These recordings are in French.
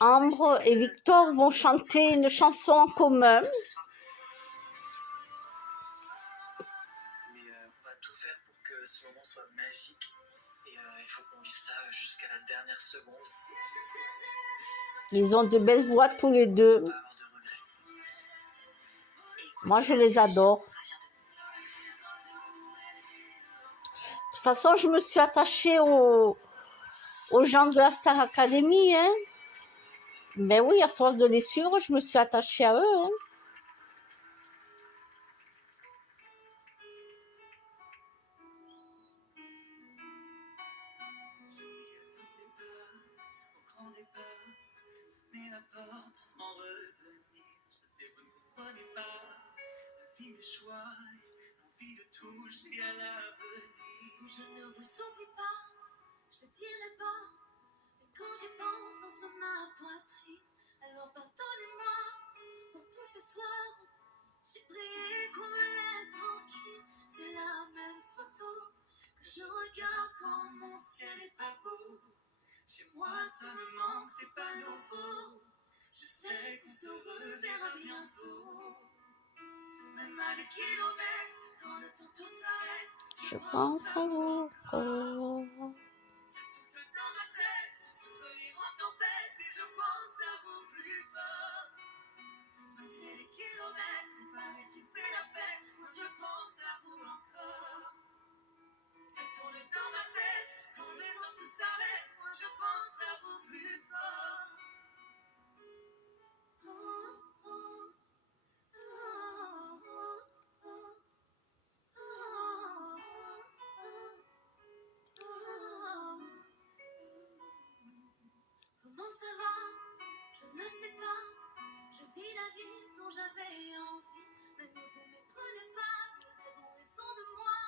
Ambre et Victor vont chanter une chanson en commun. Mais on va tout faire pour que ce moment soit magique. Et il faut qu'on vive ça jusqu'à la dernière seconde. Ils ont de belles voix tous les deux. Pas avoir de regrets. Moi, je les adore. De toute façon, je me suis attachée aux gens de la Star Academy. Hein. Ben oui, à force de les suivre, je me suis attachée à eux. Hein. Fermez la porte sans revenir. Je sais, vous ne comprenez pas. La vie, le choix, l'envie de toucher à l'avenir. Je ne vous oublie pas, je ne dirai pas. Mais quand j'y pense dans sur ma poitrine, alors pardonnez-moi pour tous ces soirs où j'ai prié qu'on me laisse tranquille. C'est la même photo que je regarde quand mon ciel est pas beau. Chez moi ça me manque, c'est pas nouveau. Je sais qu'on se reverra bientôt. Même à des kilomètres, quand le temps tout s'arrête, Je pense à vous. ça souffle dans ma tête, souvenir en tempête, et je pense à vous plus fort. Malgré les kilomètres, il paraît qu'il fait la fête, moi je pense à vous encore. Ça tourne dans ma tête, quand le temps tout s'arrête, moi je pense à vous plus fort. Oh, oh, oh, oh, oh, oh. Comment ça va? Je ne sais pas. Je vis la vie dont j'avais envie. Mais ne vous méprenez pas, mes rêves ont raison de moi.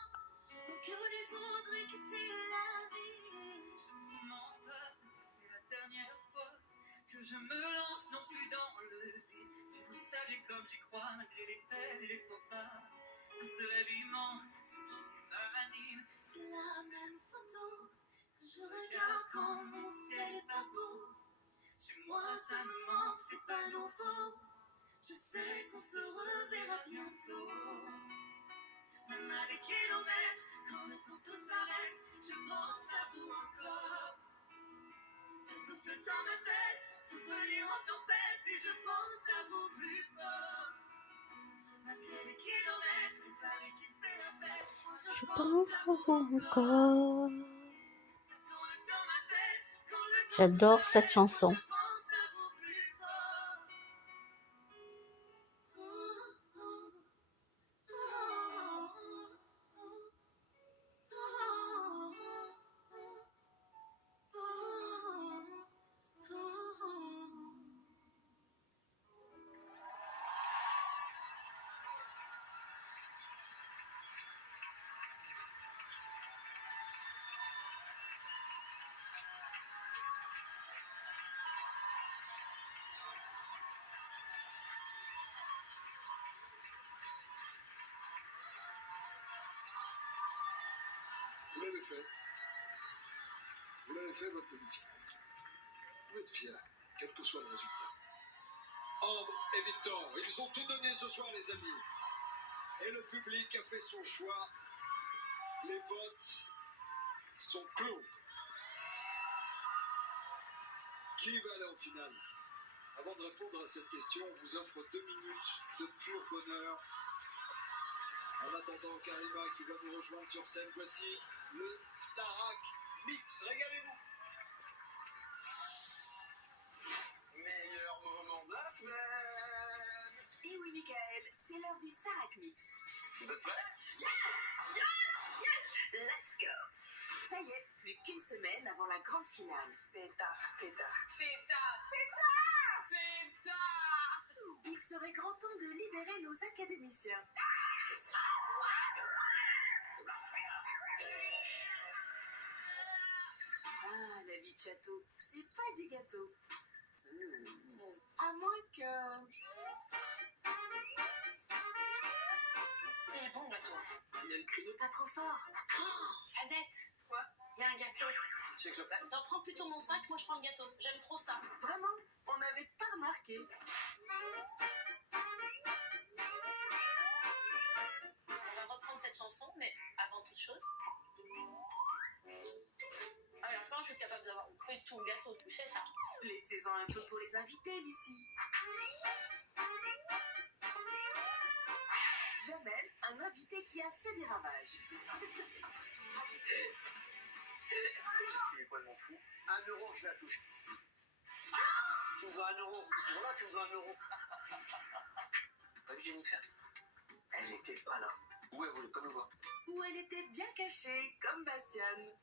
Mon cœur lui voudrait quitter la vie. Je ne vous mens pas, c'est la dernière fois que je me lance non plus dans le vide. Si vous saviez comme j'y crois, malgré les peines et les faux pas, à ce rêve immense, ce qui m'anime. C'est la même photo que je regarde quand mon ciel est pas beau. Chez moi ça me manque, c'est pas nouveau. Je sais qu'on se reverra bientôt. Même à des kilomètres, quand le temps tout s'arrête, je pense à vous encore. Ça souffle dans ma tête, souvenir en tempête, et je pense à vous plus fort. Malgré les kilomètres, il paraît qu'il fait la fête, moi Je pense à vous encore. Ça tourne dans ma tête, quand le temps J'adore cette chanson. je pense à vous plus fort. Oh, oh, oh, Vous l'avez fait. Vous l'avez fait, votre magnifique. Vous êtes fiers, quel que soit le résultat. Ambre et Victor, ils ont tout donné ce soir, les amis. Et le public a fait son choix. Les votes sont clos. Qui va aller en finale? Avant de répondre à cette question, on vous offre 2 minutes de pur bonheur. En attendant Karima qui va nous rejoindre sur scène, voici le Starac Mix. Régalez-vous. Meilleur moment de la semaine. Et oui, Michael, c'est l'heure du Starac Mix. Vous êtes prêts? Let's go! Ça y est, plus qu'une semaine avant la grande finale. Pétard, pétard. Pétard! Pétard! Pétard! Il serait grand temps de libérer nos académiciens. Ah, la vie de château, c'est pas du gâteau. À moins que... Et bon, toi. Ne le criez pas trop fort. Oh, Fadette. Quoi? Il y a un gâteau. sais que je t'aime. Non, prends plutôt mon sac, moi je prends le gâteau. J'aime trop ça. Vraiment, on n'avait pas remarqué. On va reprendre cette chanson, mais avant toute chose. À la fin, je suis capable d'avoir fait tout le gâteau, tu sais ça. Laissez-en un peu pour les invités, Lucie. Jamel, un invité qui a fait des ravages. Tu es complètement fou. 1 euro que je la touche. Tu me dois 1 euro. Voilà, tu me dois 1 euro. T'as vu Jennifer? Elle n'était pas là. Où elle voulait pas nous voir. Où elle était bien cachée, comme Bastiane.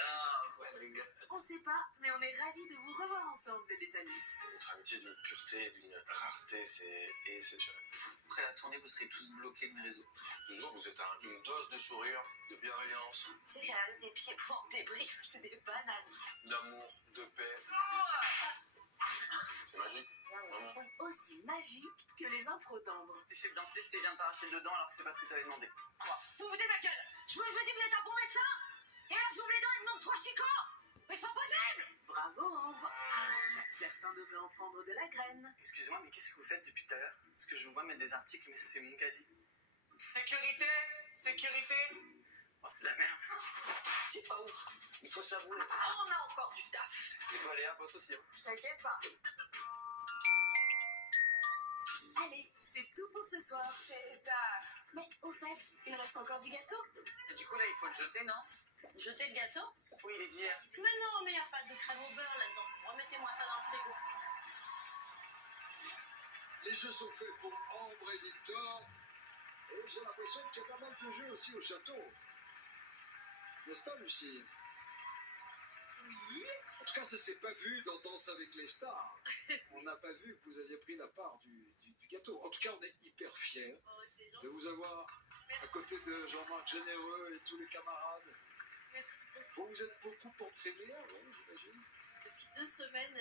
Ah, ouais, les gars. On sait pas, mais on est ravis de vous revoir ensemble, les amis. Notre amitié d'une pureté et d'une rareté, c'est exceptionnel. Après la tournée, vous serez tous bloqués de mes réseaux. Toujours, vous êtes une dose de sourire, de bienveillance, Tu sais, j'ai regardé tes pieds pour en débrief, c'est des bananes. d'amour, de paix. C'est magique. Vraiment. Aussi magique que les impros d'ambre. T'es chez le dentiste et vient de t'arracher dedans alors que c'est pas ce que t'avais demandé. Vous vous foutez de ma gueule. Je me dis que vous êtes un bon médecin. Et là, j'ouvre les dents, il me manque 3 chicots. Mais c'est pas possible. Bravo, Ambre. Certains devraient en prendre de la graine. Excusez-moi, mais qu'est-ce que vous faites depuis tout à l'heure? Parce que je vous vois mettre des articles, mais c'est mon caddie. Sécurité! Sécurité! Oh, c'est de la merde. C'est pas ouf. Il faut s'avouer. Oh, on a encore du taf. Et toi, Léa, bosse aussi. Hein. T'inquiète pas. Allez, c'est tout pour ce soir. C'est taf. Mais au fait, il reste encore du gâteau. Et du coup, là, il faut le jeter, non? Jeter le gâteau? Oui, il est d'hier. Mais non, mais y a pas de crème au beurre là-dedans. Remettez-moi ça dans le frigo. Les jeux sont faits pour Ambre et Victor. Et j'ai l'impression qu'il y a pas mal de jeux aussi au château. N'est-ce pas, Lucie? Oui. En tout cas, ça s'est pas vu dans Danse avec les stars. On n'a pas vu que vous aviez pris la part du gâteau. En tout cas, on est hyper fiers Oh, c'est gentil. de vous avoir à côté de Jean-Marc Généreux et tous les camarades. Merci beaucoup. Vous êtes beaucoup entraînés, hein, j'imagine. Depuis 2 semaines,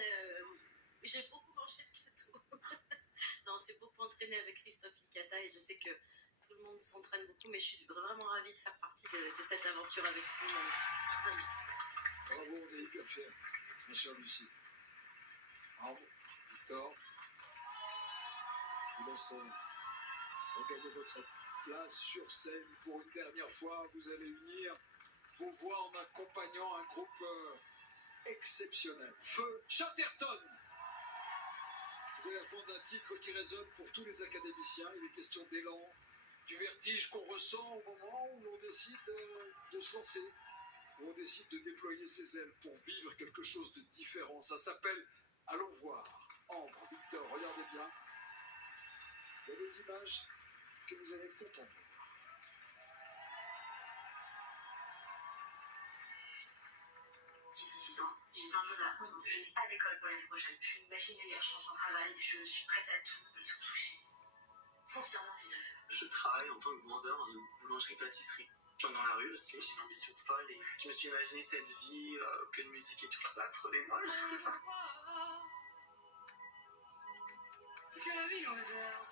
j'ai beaucoup mangé de gâteau. Non, on s'est beaucoup entraîné avec Christophe Licata et je sais que tout le monde s'entraîne beaucoup, mais je suis vraiment ravie de faire partie de cette aventure avec tout le monde. Vraiment. Bravo, on est hyper fiers, ma chère Lucie. Ambre, Victor, je vous laisse regagner votre place sur scène pour une dernière fois. Vous allez unir vos voix en accompagnant un groupe exceptionnel. Feu Chatterton. Vous allez répondre un titre qui résonne pour tous les académiciens. Il est question d'élan, du vertige qu'on ressent au moment où l'on décide de se lancer, où on décide de déployer ses ailes pour vivre quelque chose de différent. Ça s'appelle Allons voir. Ambre, Victor, regardez bien. Il y a des images que vous allez être contents. C'est 18 ans, j'ai plein de choses à apprendre. Je n'ai pas d'école pour l'année prochaine. Je suis une machine à lire, je pense en travail, je suis prête à tout. Et surtout, j'ai foncièrement envie de le faire. Je travaille en tant que vendeur dans une boulangerie-pâtisserie. Comme dans la rue aussi, j'ai une ambition folle et je me suis imaginé cette vie, que de musique et tout. Pas trop des moches. C'est que la vie, au hasard.